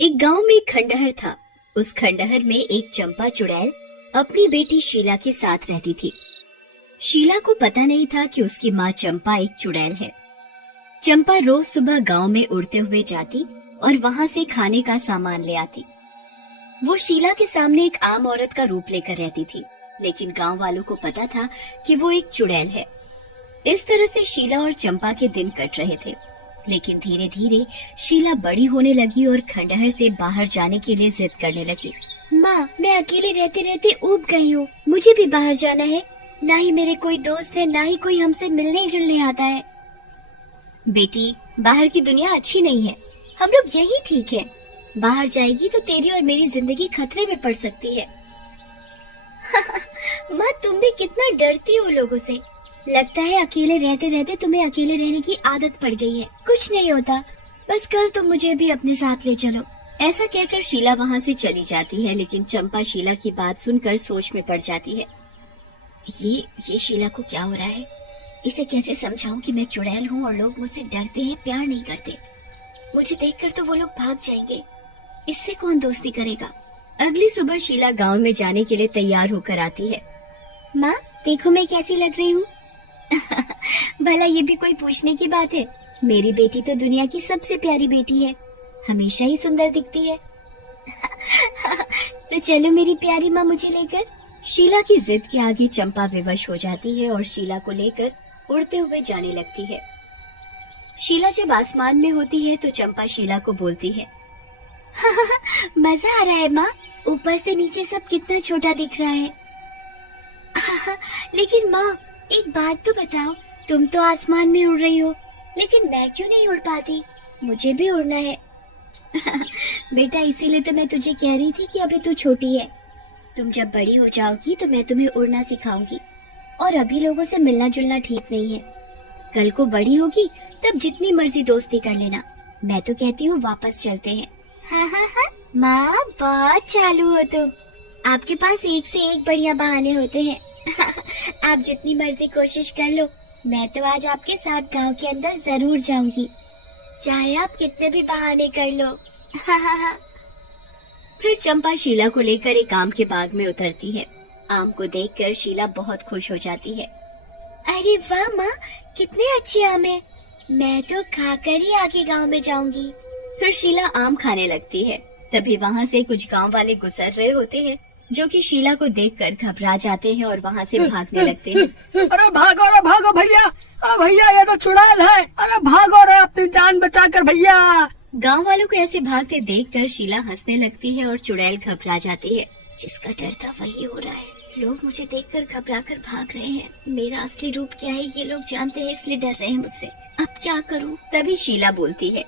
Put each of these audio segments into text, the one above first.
एक गांव में एक खंडहर था। उस खंडहर में एक चंपा चुड़ैल अपनी बेटी शीला के साथ रहती थी। शीला को पता नहीं था कि उसकी माँ चंपा एक चुड़ैल है। चंपा रोज सुबह गांव में उड़ते हुए जाती और वहां से खाने का सामान ले आती। वो शीला के सामने एक आम औरत का रूप लेकर रहती थी, लेकिन गांव वालों को पता था कि वो एक चुड़ैल है। इस तरह से शीला और चंपा के दिन कट रहे थे। लेकिन धीरे धीरे शीला बड़ी होने लगी और खंडहर से बाहर जाने के लिए जिद करने लगी। माँ, मैं अकेले रहते रहते ऊब गई हूँ, मुझे भी बाहर जाना है। ना ही मेरे कोई दोस्त है, ना ही कोई हमसे मिलने जुलने आता है। बेटी, बाहर की दुनिया अच्छी नहीं है, हम लोग यही ठीक है। बाहर जाएगी तो तेरी और मेरी जिंदगी खतरे में पड़ सकती है। माँ, तुम भी कितना डरती हो लोगों से। लगता है अकेले रहते रहते तुम्हें अकेले रहने की आदत पड़ गई है। कुछ नहीं होता, बस कल तुम मुझे भी अपने साथ ले चलो। ऐसा कहकर शीला वहाँ से चली जाती है, लेकिन चंपा शीला की बात सुनकर सोच में पड़ जाती है। ये शीला को क्या हो रहा है? इसे कैसे समझाऊं कि मैं चुड़ैल हूँ और लोग मुझसे डरते हैं, प्यार नहीं करते। मुझे देखकर तो वो लोग भाग जाएंगे, इससे कौन दोस्ती करेगा। अगली सुबह शीला गाँव में जाने के लिए तैयार होकर आती है। माँ, देखो मैं कैसी लग रही हूँ। भला ये भी कोई पूछने की बात है? मेरी बेटी तो दुनिया की सबसे प्यारी बेटी है, हमेशा ही सुंदर दिखती है। तो चलो मेरी प्यारी माँ मुझे लेकर। शीला की जिद के आगे चंपा विवश हो जाती है और शीला को लेकर उड़ते हुए जाने लगती है। शीला जब आसमान में होती है तो चंपा शीला को बोलती है, मजा आ रहा है माँ, ऊपर से नीचे सब कितना छोटा दिख रहा है। लेकिन माँ, एक बात तो बताओ, तुम तो आसमान में उड़ रही हो, लेकिन मैं क्यों नहीं उड़ पाती? मुझे भी उड़ना है। बेटा, इसीलिए तो मैं तुझे कह रही थी कि अभी तू छोटी है। तुम जब बड़ी हो जाओगी तो मैं तुम्हें उड़ना सिखाऊंगी। और अभी लोगों से मिलना जुलना ठीक नहीं है। कल को बड़ी होगी तब जितनी मर्जी दोस्ती कर लेना। मैं तो कहती हूँ वापस चलते हैं। हाँ, माँ बहुत चालू हो तुम। आपके पास एक से एक बढ़िया बहाने होते हैं। आप जितनी मर्जी कोशिश कर लो, मैं तो आज आपके साथ गांव के अंदर जरूर जाऊंगी, चाहे आप कितने भी बहाने कर लो। फिर चंपा शीला को लेकर एक आम के बाग में उतरती है। आम को देखकर शीला बहुत खुश हो जाती है। अरे वाह माँ, कितने अच्छे आम हैं। मैं तो खाकर ही आगे गांव में जाऊंगी। फिर शीला आम खाने लगती है। तभी वहाँ से कुछ गांव वाले गुजर रहे होते हैं, जो कि शीला को देखकर घबरा जाते हैं और वहाँ से भागने लगते हैं। अरे भागो भैया, भैया ये तो चुड़ैल है। अरे भागो रे, अपनी जान बचाकर भैया। गांव वालों को ऐसे भागते देखकर शीला हंसने लगती है और चुड़ैल घबरा जाती है। जिसका डर था वही हो रहा है। लोग मुझे देखकर घबराकर भाग रहे हैं। मेरा असली रूप क्या है ये लोग जानते हैं, इसलिए डर रहे हैं मुझसे। अब क्या करूं? तभी शीला बोलती है,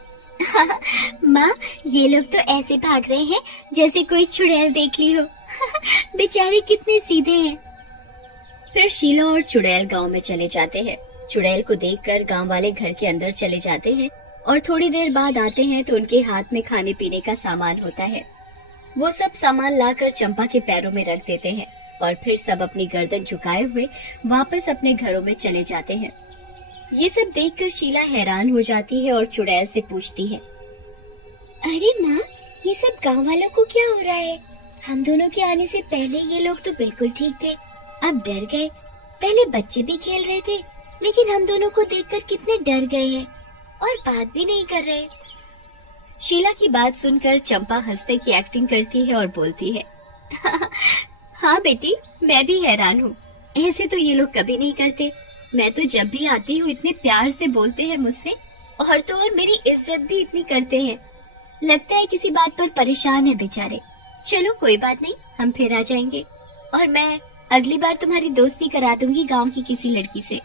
माँ, ये लोग तो ऐसे भाग रहे हैं जैसे कोई चुड़ैल देख ली हो। बेचारे कितने सीधे हैं। फिर शीला और चुड़ैल गांव में चले जाते हैं। चुड़ैल को देखकर गांव वाले घर के अंदर चले जाते हैं और थोड़ी देर बाद आते हैं तो उनके हाथ में खाने पीने का सामान होता है। वो सब सामान लाकर चंपा के पैरों में रख देते हैं और फिर सब अपनी गर्दन झुकाए हुए वापस अपने घरों में चले जाते हैं। ये सब देखकर शीला हैरान हो जाती है और चुड़ैल से पूछती है, अरे माँ, ये सब गांव वालों को क्या हो रहा है? हम दोनों के आने से पहले ये लोग तो बिल्कुल ठीक थे, अब डर गए। पहले बच्चे भी खेल रहे थे, लेकिन हम दोनों को देखकर कितने डर गए हैं और बात भी नहीं कर रहे। शीला की बात सुनकर चंपा हंसने की एक्टिंग करती है और बोलती है, हाँ बेटी, मैं भी हैरान हूँ। ऐसे तो ये लोग कभी नहीं करते। मैं तो जब भी आती हूँ इतने प्यार से बोलते हैं मुझसे, और तो और मेरी इज्जत भी इतनी करते हैं। लगता है किसी बात पर परेशान है बेचारे। चलो कोई बात नहीं, हम फिर आ जाएंगे और मैं अगली बार तुम्हारी दोस्ती करा दूंगी गांव की किसी लड़की से।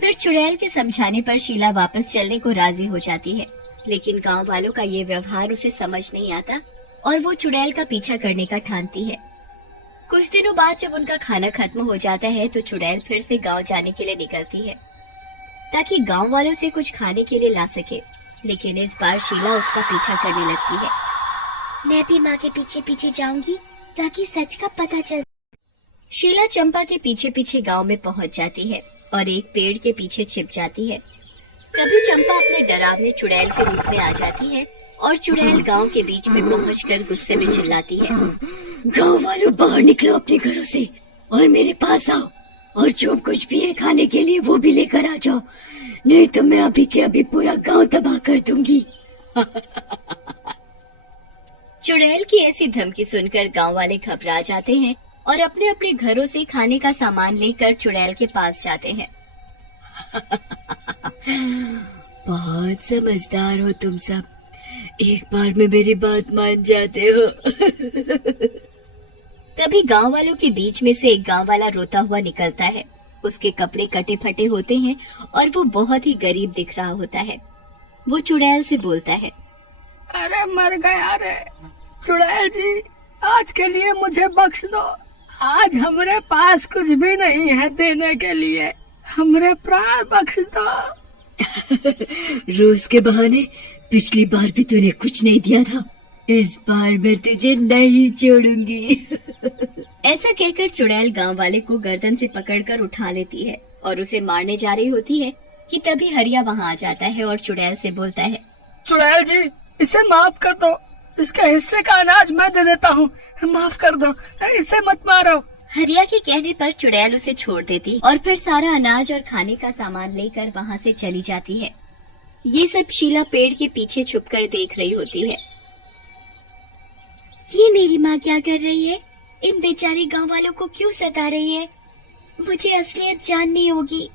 फिर चुड़ैल के समझाने पर शीला वापस चलने को राजी हो जाती है, लेकिन गांव वालों का ये व्यवहार उसे समझ नहीं आता और वो चुड़ैल का पीछा करने का ठानती है। कुछ दिनों बाद जब उनका खाना खत्म हो जाता है तो चुड़ैल फिर से गांव जाने के लिए निकलती है, ताकि गांव वालों से कुछ खाने के लिए ला सके। लेकिन इस बार शीला उसका पीछा करने लगती है। मैं भी माँ के पीछे पीछे जाऊंगी ताकि सच का पता चल। शीला चंपा के पीछे पीछे गांव में पहुंच जाती है और एक पेड़ के पीछे छिप जाती है। तभी चंपा अपने डरावने चुड़ैल के रूप में आ जाती है और चुड़ैल गांव के बीच में पहुंचकर गुस्से में चिल्लाती है, गांव वालों बाहर निकलो अपने घरों से और मेरे पास आओ, और जो कुछ भी है खाने के लिए वो भी लेकर आ जाओ, नहीं तो मैं अभी के अभी पूरा गांव तबाह कर दूंगी। चुड़ैल की ऐसी धमकी सुनकर गांव वाले घबरा जाते हैं और अपने अपने घरों से खाने का सामान लेकर चुड़ैल के पास जाते हैं। बहुत समझदार हो तुम सब, एक बार में मेरी बात मान जाते हो। तभी गांव वालों के बीच में से एक गांव वाला रोता हुआ निकलता है। उसके कपड़े कटे फटे होते हैं और वो बहुत ही गरीब दिख रहा होता है। वो चुड़ैल से बोलता है, अरे मर गया रे चुड़ैल जी, आज के लिए मुझे बख्श दो। आज हमारे पास कुछ भी नहीं है देने के लिए, हमरे प्राण बख्श दो। रोज के बहाने पिछली बार भी तूने कुछ नहीं दिया था, इस बार मैं तुझे नहीं छोड़ूंगी। ऐसा कहकर चुड़ैल गांव वाले को गर्दन से पकड़कर उठा लेती है और उसे मारने जा रही होती है कि तभी हरिया वहां आ जाता है और चुड़ैल से बोलता है, चुड़ैल जी इसे माफ कर दो, इसके हिस्से का अनाज मैं दे देता हूँ, माफ कर दो, इसे मत मारो। हरिया के कहने पर चुड़ैल उसे छोड़ देती और फिर सारा अनाज और खाने का सामान लेकर वहां से चली जाती है। ये सब शीला पेड़ के पीछे छुपकर देख रही होती है। ये मेरी माँ क्या कर रही है? इन बेचारे गांव वालों को क्यों सता रही है? मुझे असलियत जाननी होगी।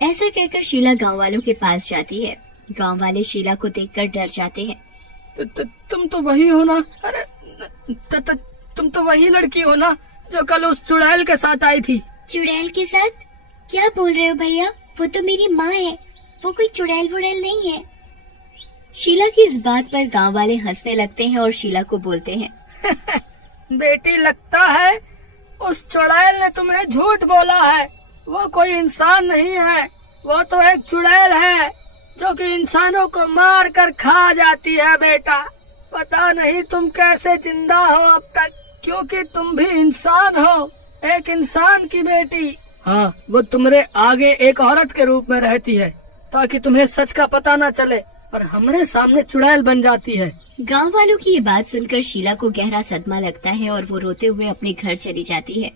ऐसा कहकर शीला गांव वालों के पास जाती है। गांव वाले शीला को देखकर डर जाते हैं। तुम तो वही हो ना? अरे तुम तो वही लड़की हो ना जो कल उस चुड़ैल के साथ आई थी? चुड़ैल के साथ? क्या बोल रहे हो भैया? वो तो मेरी माँ है, वो कोई चुड़ैल वुड़ैल नहीं है। शीला की इस बात पर गांव वाले हंसने लगते हैं और शीला को बोलते हैं, बेटी लगता है उस चुड़ैल ने तुम्हें झूठ बोला है, वो कोई इंसान नहीं है, वो तो एक चुड़ैल है जो कि इंसानों को मार कर खा जाती है। बेटा पता नहीं तुम कैसे जिंदा हो अब तक, क्योंकि तुम भी इंसान हो, एक इंसान की बेटी। हाँ, वो तुम्हारे आगे एक औरत के रूप में रहती है ताकि तुम्हें सच का पता न चले, और हमारे सामने चुड़ैल बन जाती है। गांव वालों की ये बात सुनकर शीला को गहरा सदमा लगता है और वो रोते हुए अपने घर चली जाती है।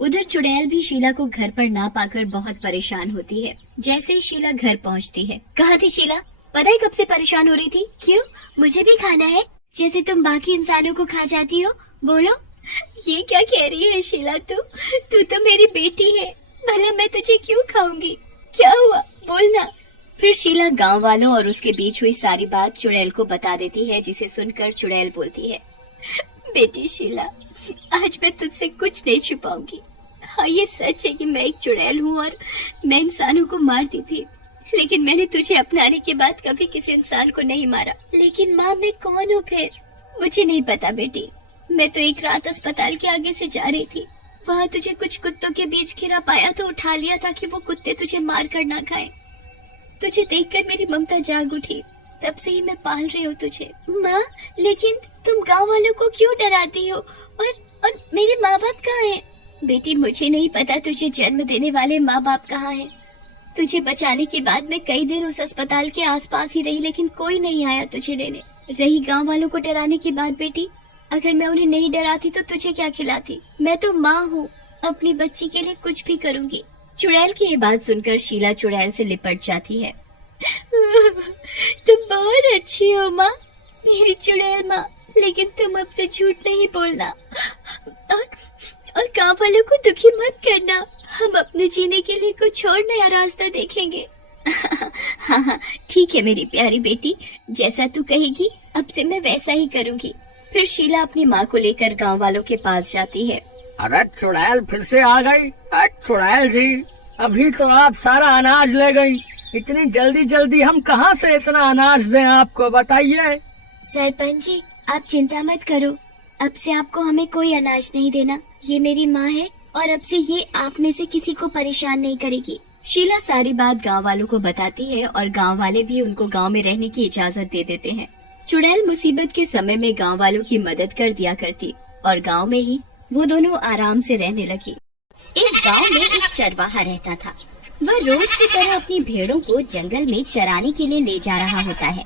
उधर चुड़ैल भी शीला को घर पर ना पाकर बहुत परेशान होती है। जैसे ही शीला घर पहुंचती है, कहाँ थी शीला? पता है कब से परेशान हो रही थी? क्यों? मुझे भी खाना है जैसे तुम बाकी इंसानों को खा जाती हो। बोलो, ये क्या कह रही है शीला? तू तो मेरी बेटी है, भला मैं तुझे क्यों खाऊंगी? क्या हुआ बोलना। फिर शीला गांव वालों और उसके बीच हुई सारी बात चुड़ैल को बता देती है, जिसे सुनकर चुड़ैल बोलती है, बेटी शीला, आज मैं तुझसे कुछ नहीं छुपाऊंगी। हाँ, ये सच है कि मैं एक चुड़ैल हूँ और मैं इंसानों को मारती थी, लेकिन मैंने तुझे अपनाने के बाद कभी किसी इंसान को नहीं मारा। लेकिन माँ, मैं कौन हूँ फिर? मुझे नहीं पता बेटी, मैं तो एक रात अस्पताल के आगे से जा रही थी, वहाँ तुझे कुछ कुत्तों के बीच घिरा पाया तो उठा लिया ताकि वो कुत्ते तुझे मार कर ना खाएं। तुझे देखकर मेरी ममता जाग उठी, तब से ही मैं पाल रही हूँ तुझे। माँ, लेकिन तुम गांव वालों को क्यों डराती हो? और मेरे माँ बाप कहाँ हैं? बेटी, मुझे नहीं पता तुझे जन्म देने वाले माँ बाप कहाँ हैं। तुझे बचाने के बाद मैं कई दिन उस अस्पताल के आसपास ही रही, लेकिन कोई नहीं आया तुझे लेने। रही गांव वालों को डराने की बात बेटी, अगर मैं उन्हें नहीं डराती तो तुझे क्या खिलाती? मैं तो माँ हूँ, अपनी बच्ची के लिए कुछ भी करूँगी। चुड़ैल की ये बात सुनकर शीला चुड़ैल से लिपट जाती है। तुम बहुत अच्छी हो माँ, मेरी चुड़ैल माँ, लेकिन तुम अब से झूठ नहीं बोलना और गाँव वालों को दुखी मत करना। हम अपने जीने के लिए कुछ और नया रास्ता देखेंगे। हाँ, ठीक है मेरी प्यारी बेटी, जैसा तू कहेगी अब से मैं वैसा ही करूँगी। फिर शीला अपनी माँ को लेकर गाँव वालों के पास जाती है। अरे चुड़ैल फिर से आ गई। चुड़ैल जी, अभी तो आप सारा अनाज ले गई, इतनी जल्दी हम कहाँ से इतना अनाज दें आपको, बताइए। सरपंच जी, आप चिंता मत करो, अब से आपको हमें कोई अनाज नहीं देना। ये मेरी माँ है और अब से ये आप में से किसी को परेशान नहीं करेगी। शीला सारी बात गांव वालों को बताती है और गांव वाले भी उनको गांव में रहने की इजाजत दे देते हैं। चुड़ैल मुसीबत के समय में गांव वालों की मदद कर दिया करती और गांव में ही वो दोनों आराम से रहने लगी। एक गांव में एक चरवाहा रहता था। वह रोज की तरह अपनी भेड़ों को जंगल में चराने के लिए ले जा रहा होता है।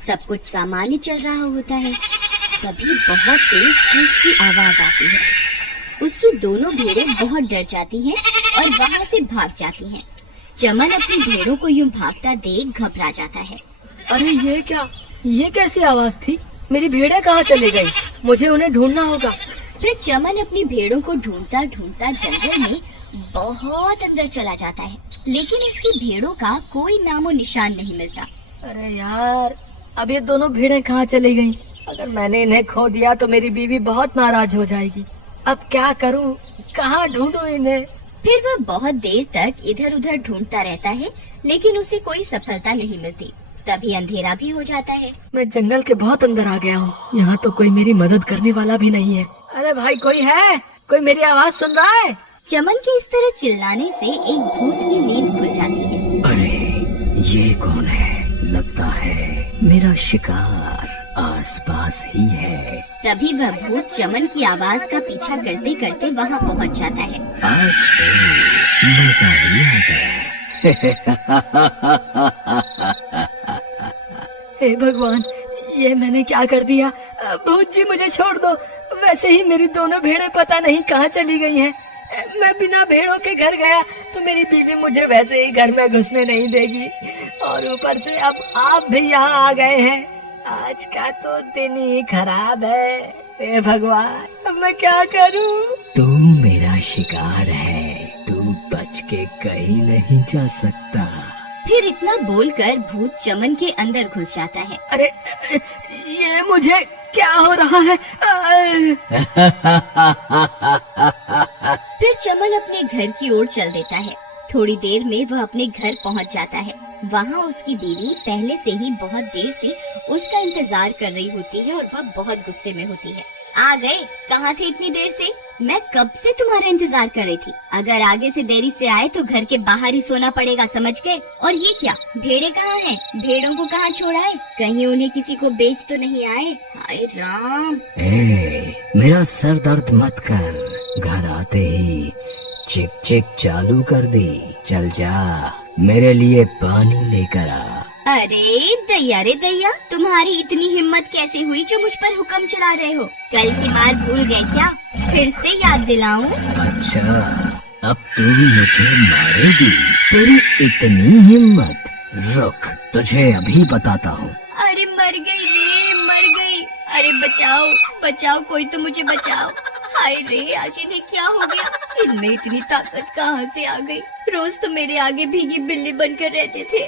सब कुछ सामान्य चल रहा होता है। तभी बहुत तेज चीख की आवाज आती है। उसकी दोनों भेड़ें बहुत डर जाती हैं और वहाँ से भाग जाती हैं। चमन अपनी भेड़ों को यूं भागता देख घबरा जाता है। अरे ये क्या, ये कैसी आवाज थी? मेरी भेड़ें कहाँ चली गई? मुझे उन्हें ढूंढना होगा। फिर चमन अपनी भेड़ों को ढूंढता ढूंढता जंगल में बहुत अंदर चला जाता है, लेकिन उसकी भेड़ों का कोई नामो निशान नहीं मिलता। अरे यार, अब ये दोनों भेड़ें कहाँ चली गईं? अगर मैंने इन्हें खो दिया तो मेरी बीवी बहुत नाराज हो जाएगी। अब क्या करूँ, कहाँ ढूंढूं इन्हें? फिर वह बहुत देर तक इधर उधर ढूंढता रहता है, लेकिन उसे कोई सफलता नहीं मिलती। तभी अंधेरा भी हो जाता है। मैं जंगल के बहुत अंदर आ गया हूँ। यहाँ तो कोई मेरी मदद करने वाला भी नहीं है। अरे भाई, कोई है? कोई मेरी आवाज सुन रहा है? चमन के इस तरह चिल्लाने से एक भूत की नींद खुल जाती है। अरे ये कौन है? लगता है मेरा शिकार आसपास ही है। तभी वह भूत चमन की आवाज का पीछा करते करते वहाँ पहुँच जाता है। आज तो मजा ही आ गया। हे भगवान, ये मैंने क्या कर दिया? भूत जी मुझे छोड़ दो। वैसे ही मेरी दोनों भेड़ें पता नहीं कहाँ चली गई हैं। मैं बिना भेड़ों के घर गया तो मेरी बीवी मुझे वैसे ही घर में घुसने नहीं देगी, और ऊपर से अब आप भी यहाँ आ गए हैं। आज का तो दिन ही खराब है। हे भगवान, अब मैं क्या करूँ? तू मेरा शिकार है, तू बच के कहीं नहीं जा सकता। फिर इतना बोलकर भूत चमन के अंदर घुस जाता है। अरे ये मुझे क्या हो रहा है? फिर चमन अपने घर की ओर चल देता है। थोड़ी देर में वह अपने घर पहुंच जाता है। वहाँ उसकी बीवी पहले से ही बहुत देर से उसका इंतजार कर रही होती है और वह बहुत गुस्से में होती है। आ गए? कहाँ थे इतनी देर से? मैं कब से तुम्हारा इंतजार कर रही थी। अगर आगे से देरी से आए तो घर के बाहर ही सोना पड़ेगा, समझ गए? और ये क्या, भेड़े कहाँ हैं? भेड़ों को कहाँ छोड़ा है? कहीं उन्हें किसी को बेच तो नहीं आए? हाय राम! मेरा सर दर्द मत कर। घर आते ही चिक चिक चालू कर दी। चल जा, मेरे लिए पानी लेकर आ। अरे दैया रे दैया, तुम्हारी इतनी हिम्मत कैसे हुई जो मुझ पर हुक्म चला रहे हो? कल की बात भूल गए क्या? फिर से याद दिलाऊं? अच्छा, अब तू मुझे मारेगी? तेरी इतनी हिम्मत? रुक, तुझे अभी बताता हूँ। अरे मर गई रे, मर गई। अरे बचाओ बचाओ, कोई तो मुझे बचाओ। हाय रे, आज इन्हें क्या हो गया? इनमें इतनी ताकत कहाँ से आ गई? रोज तो मेरे आगे भीगी बिल्ली बनकर रहते थे,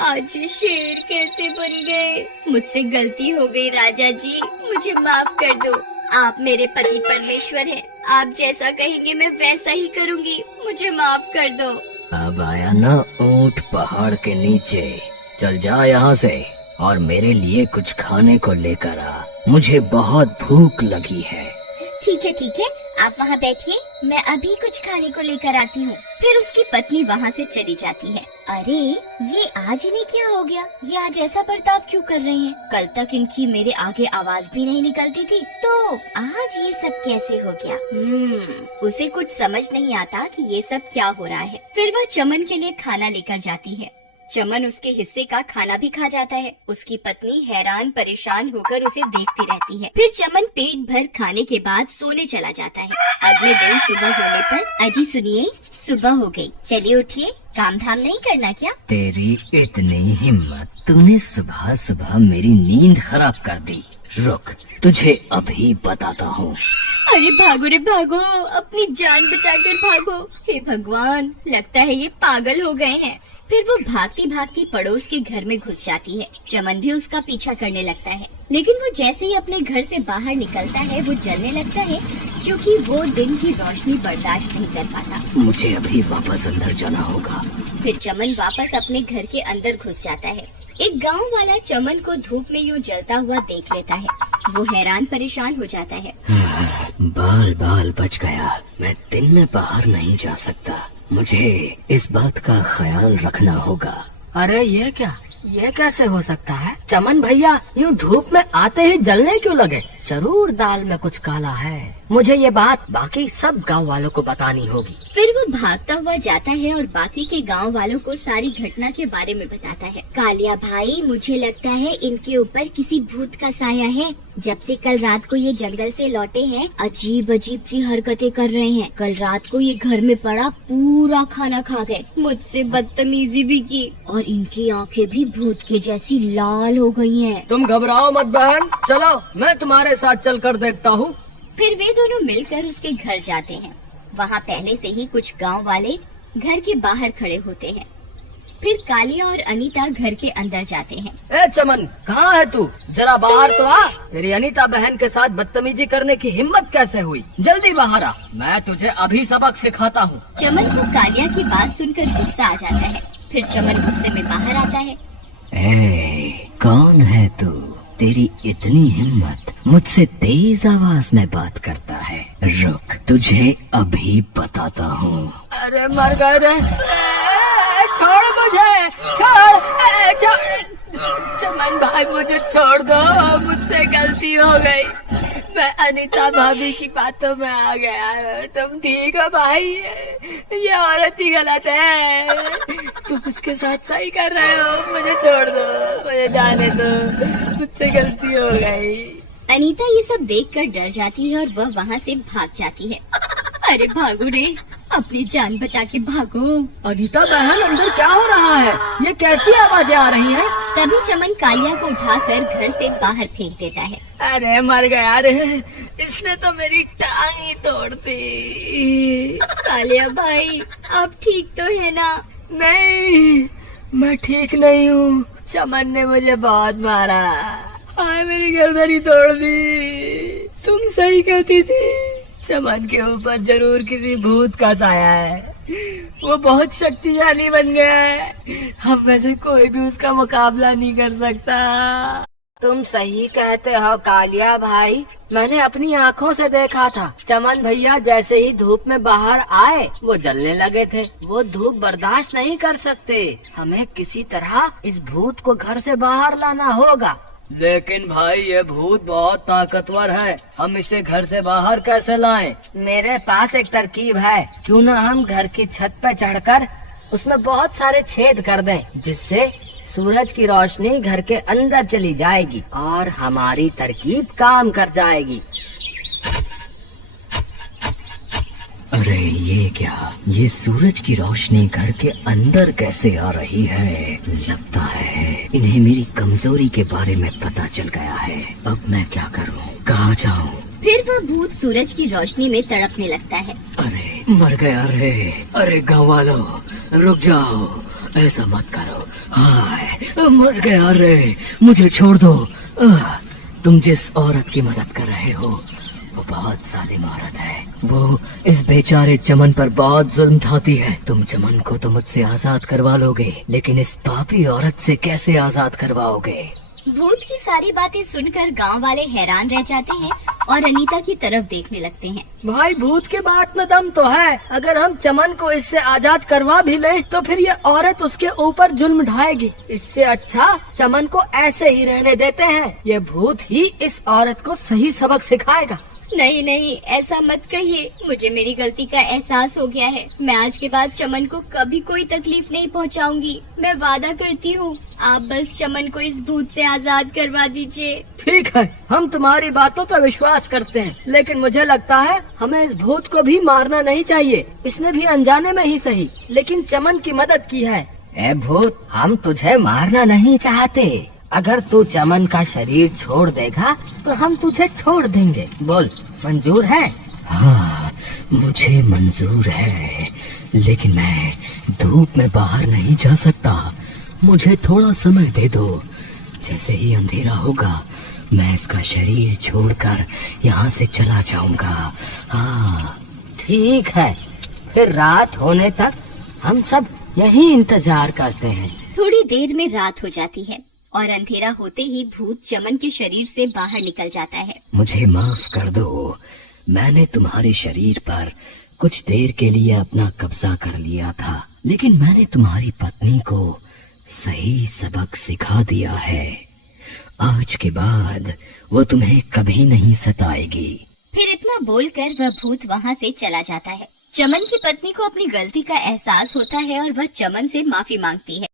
आज ये शेर कैसे बन गए? मुझसे गलती हो गई राजा जी, मुझे माफ कर दो। आप मेरे पति परमेश्वर हैं। आप जैसा कहेंगे मैं वैसा ही करूँगी। मुझे माफ कर दो। अब आया ना ऊंट पहाड़ के नीचे। चल जा यहाँ से और मेरे लिए कुछ खाने को लेकर आ। मुझे बहुत भूख लगी है। ठीक है, आप वहाँ बैठिए, मैं अभी कुछ खाने को लेकर आती हूँ। फिर उसकी पत्नी वहाँ से चली जाती है। अरे ये आज इन्हें क्या हो गया? ये आज ऐसा बर्ताव क्यों कर रहे हैं? कल तक इनकी मेरे आगे आवाज भी नहीं निकलती थी, तो आज ये सब कैसे हो गया? उसे कुछ समझ नहीं आता कि ये सब क्या हो रहा है। फिर वह चमन के लिए खाना लेकर जाती है। चमन उसके हिस्से का खाना भी खा जाता है। उसकी पत्नी हैरान परेशान होकर उसे देखती रहती है। फिर चमन पेट भर खाने के बाद सोने चला जाता है। अगले दिन सुबह होने पर, अजी सुनिए, सुबह हो गई, चलिए उठिए, काम धाम नहीं करना क्या? तेरी इतनी हिम्मत, तूने सुबह सुबह मेरी नींद खराब कर दी। रुक, तुझे अभी बताता हूँ। अरे भागो रे भागो, अपनी जान बचाकर भागो। हे भगवान, लगता है ये पागल हो गए हैं। फिर वो भागती भागती पड़ोस के घर में घुस जाती है। चमन भी उसका पीछा करने लगता है, लेकिन वो जैसे ही अपने घर से बाहर निकलता है वो जलने लगता है, क्योंकि वो दिन की रोशनी बर्दाश्त नहीं कर पाता। मुझे अभी वापस अंदर जाना होगा। फिर चमन वापस अपने घर के अंदर घुस जाता है। एक गांव वाला चमन को धूप में यूं जलता हुआ देख लेता है। वो हैरान परेशान हो जाता है। बाल बाल बच गया। मैं दिन में बाहर नहीं जा सकता। मुझे इस बात का ख्याल रखना होगा। अरे ये क्या, ये कैसे हो सकता है? चमन भैया यूं धूप में आते ही जलने क्यों लगे? जरूर दाल में कुछ काला है। मुझे ये बात बाकी सब गांव वालों को बतानी होगी। फिर वो भागता हुआ जाता है और बाकी के गांव वालों को सारी घटना के बारे में बताता है। कालिया भाई, मुझे लगता है इनके ऊपर किसी भूत का साया है। जब से कल रात को ये जंगल से लौटे हैं, अजीब अजीब सी हरकतें कर रहे हैं। कल रात को ये घर में पड़ा पूरा खाना खा गए, मुझसे बदतमीजी भी की और इनकी आंखें भी भूत के जैसी लाल हो गई हैं। तुम घबराओ मत बहन, चलो मैं तुम्हारे साथ चल कर देखता हूँ। फिर वे दोनों मिलकर उसके घर जाते हैं। वहाँ पहले से ही कुछ गांव वाले घर के बाहर खड़े होते हैं। फिर कालिया और अनीता घर के अंदर जाते हैं। ए चमन, कहाँ है तू? जरा बाहर तो आ। तेरी अनीता बहन के साथ बदतमीजी करने की हिम्मत कैसे हुई? जल्दी बाहर आ, मैं तुझे अभी सबक सिखाता हूँ। चमन को कालिया की बात सुनकर गुस्सा आ जाता है। फिर चमन गुस्से में बाहर आता है। ए, कौन है तू? तेरी इतनी हिम्मत, मुझसे तेज आवाज में बात करता है। रुक, तुझे अभी बताता हूँ। अरे मर गए रे, छोड़ मुझे, छोड़। चमन भाई मुझे छोड़ दो, मुझसे गलती हो गई। मैं अनीता भाभी की बातों में आ गया। तुम ठीक हो भाई? ये औरत ही गलत है, तुम उसके साथ सही कर रहे हो। मुझे छोड़ दो, मुझे जाने दो, मुझसे गलती हो गई। अनीता ये सब देखकर डर जाती है और वह वहाँ से भाग जाती है। अरे भागो रे, अपनी जान बचा के भागो। अनीता बहन, अंदर क्या हो रहा है? ये कैसी आवाजें आ रही हैं? तभी चमन कालिया को उठाकर घर से बाहर फेंक देता है। अरे मर गया रे, इसने तो मेरी टांग ही तोड़ दी। कालिया भाई, आप ठीक तो है ना? नहीं, मैं ठीक नहीं हूँ। चमन ने मुझे बहुत मारा, मेरी गर्दन ही तोड़ दी। तुम सही कहती थी, चमन के ऊपर जरूर किसी भूत का साया है। वो बहुत शक्तिशाली बन गया है, हम में से कोई भी उसका मुकाबला नहीं कर सकता। तुम सही कहते हो कालिया भाई, मैंने अपनी आँखों से देखा था। चमन भैया जैसे ही धूप में बाहर आए, वो जलने लगे थे। वो धूप बर्दाश्त नहीं कर सकते। हमें किसी तरह इस भूत को घर से बाहर लाना होगा। लेकिन भाई, ये भूत बहुत ताकतवर है, हम इसे घर से बाहर कैसे लाएं? मेरे पास एक तरकीब है। क्यों ना हम घर की छत पे चढ़कर उसमें बहुत सारे छेद कर दें, जिससे सूरज की रोशनी घर के अंदर चली जाएगी और हमारी तरकीब काम कर जाएगी। अरे ये क्या? ये सूरज की रोशनी घर के अंदर कैसे आ रही है? लगता है इन्हें मेरी कमजोरी के बारे में पता चल गया है। अब मैं क्या करूं? कहाँ जाऊं? फिर वह भूत सूरज की रोशनी में तड़पने लगता है। अरे मर गया रे। अरे गाँव वालों, रुक जाओ, ऐसा मत करो। हाय, मर गया रे, मुझे छोड़ दो। तुम जिस औरत की मदद कर रहे हो, वो बहुत जालिम औरत है। वो इस बेचारे चमन पर बहुत जुल्म ढाती है। तुम चमन को तो मुझसे आजाद करवा लोगे, लेकिन इस पापी औरत से कैसे आजाद करवाओगे? भूत की सारी बातें सुनकर गांव वाले हैरान रह जाते हैं और अनीता की तरफ देखने लगते हैं। भाई, भूत के बात में दम तो है। अगर हम चमन को इससे आजाद करवा भी लें, तो फिर ये औरत उसके ऊपर जुल्म ढाएगी। इससे अच्छा चमन को ऐसे ही रहने देते हैं। ये भूत ही इस औरत को सही सबक सिखाएगा। नहीं नहीं, ऐसा मत कहिए। मुझे मेरी गलती का एहसास हो गया है। मैं आज के बाद चमन को कभी कोई तकलीफ नहीं पहुंचाऊंगी। मैं वादा करती हूँ। आप बस चमन को इस भूत से आजाद करवा दीजिए। ठीक है, हम तुम्हारी बातों पर विश्वास करते हैं, लेकिन मुझे लगता है हमें इस भूत को भी मारना नहीं चाहिए। इसने भी अनजाने में ही सही, लेकिन चमन की मदद की है। ए भूत, हम तुझे मारना नहीं चाहते। अगर तू चमन का शरीर छोड़ देगा तो हम तुझे छोड़ देंगे। बोल, मंजूर है? हाँ, मुझे मंजूर है, लेकिन मैं धूप में बाहर नहीं जा सकता। मुझे थोड़ा समय दे दो। जैसे ही अंधेरा होगा, मैं इसका शरीर छोड़कर यहाँ से चला जाऊंगा। हाँ ठीक है, फिर रात होने तक हम सब यहीं इंतजार करते हैं। थोड़ी देर में रात हो जाती है और अंधेरा होते ही भूत चमन के शरीर से बाहर निकल जाता है। मुझे माफ कर दो, मैंने तुम्हारे शरीर पर कुछ देर के लिए अपना कब्जा कर लिया था, लेकिन मैंने तुम्हारी पत्नी को सही सबक सिखा दिया है। आज के बाद वो तुम्हें कभी नहीं सताएगी। फिर इतना बोलकर वह भूत वहाँ से चला जाता है। चमन की पत्नी को अपनी गलती का एहसास होता है और वह चमन से माफी मांगती है।